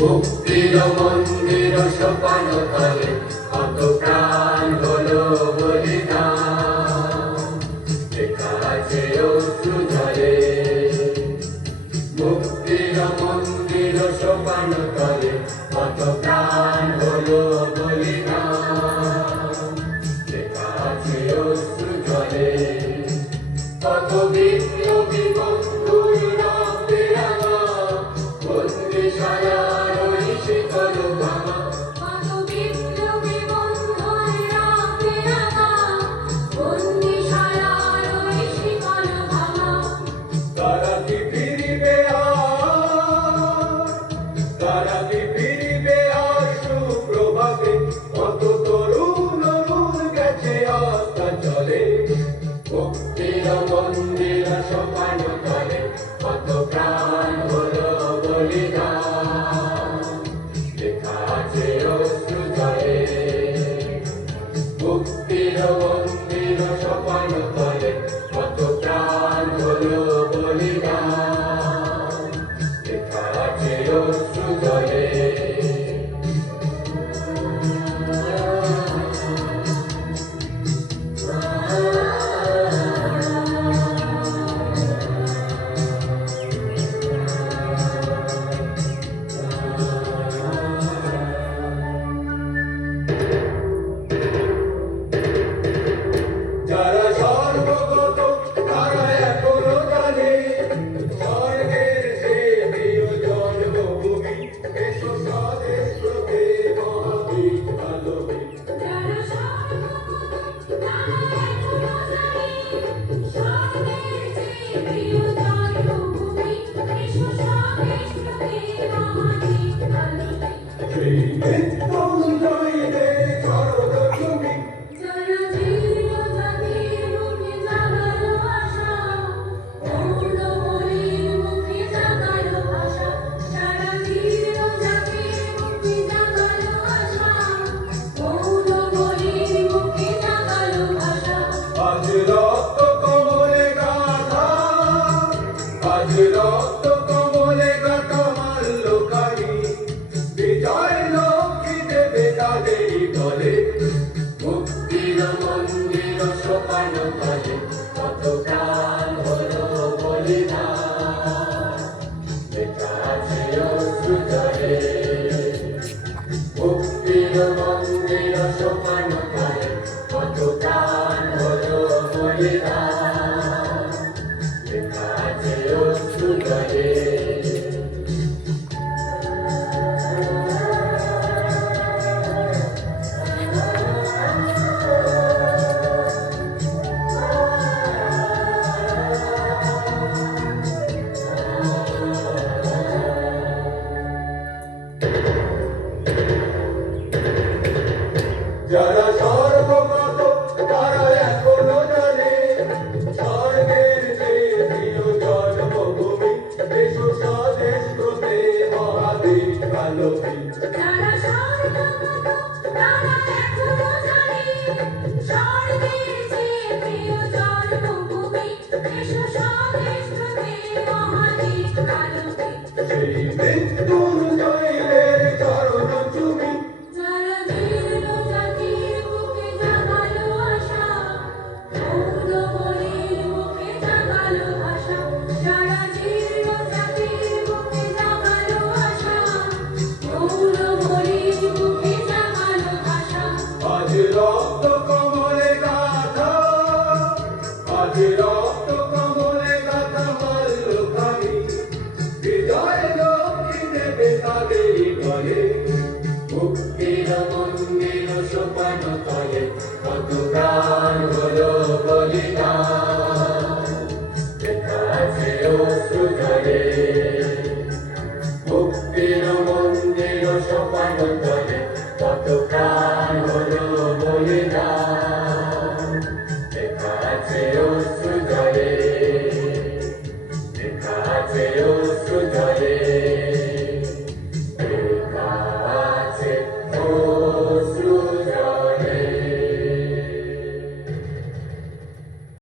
মুক্তির মন্দির সোপান তলে কত প্রাণ হলো বলিদান, লেখা আছে অশ্রু জলে। মুক্তির মন্দির সোপান তলে কত প্রাণ হলো বলিদান, লেখা আছে অশ্রু জলে। কত বিপ্লবী বন্ধুর রক্তে রাঙা বন্দিশালার ওই শিকল ভাঙা, কত বিপ্লবী বন্ধুর রক্তে রাঙা বন্দিশালার ওই শিকল ভাঙা। তারা কি ফিরিবে আর, তারা কি ফিরিবে আর সুপ্রভাতে, কত তরুণ অরুণ গেছে আস্থা চলে। মুক্তির মন্দির সোপান তলে কত প্রাণ হলো বলিদান, লেখা আছে অশ্রু জলে। মুক্তির মন্দির সোপান তলে কত প্রাণ হলো বলিদান, লেখা আছে অশ্রু জলে। যারা সর্বগত তারা এখনো জানে স্বর্গের সে প্রিয় জন্মভূমি, এসো স্বদেশ প্রতি মহাবীর আলোকে। যারা সর্বগত তারা এখনো জানে স্বর্গের সেই প্রিয় জন্মভূমি, এসো স্বদেশ প্রতি মহাবীর আলোকে। সেই মৃত্যুঞ্জয়ীদের চরণ তুমি, যারা জীর্ণ জাতির মুখে জাগালো আশা, মৌন বলির মুখে জাগালো আশা। যারা জীর্ণ জাতির মুখে জাগালো আশা, মৌন বলির মুখে জাগালো আশা। আজ রক্ত কমলে গাথা, আজ রক্ত কমলে গাথা মাল্যকারী, বিজয় লক্ষ্মী দেবে তাদেরই দলে। মুক্তির মন্দির সোপান তলে কত প্রাণ হলো বলিদান, লেখা আছে অশ্রু জলে। মুক্তির মন্দির সোপান তলে কত প্রাণ হলো বলিদান, লেখা আছে অশ্রু জলে। যারা সর্বগত তারা এখনো জানে স্বর্গের সে প্রিয় জন্মভূমি, এসো স্বদেশ প্রতি মহাবীর আলোকে। যারা সর্বগত তারা এখনো জানে স্বর্গের সেই প্রিয় জন্মভূমি, এসো স্বদেশ প্রতি মহাবীর আলোকে। সেই মৃত্যুঞ্জয়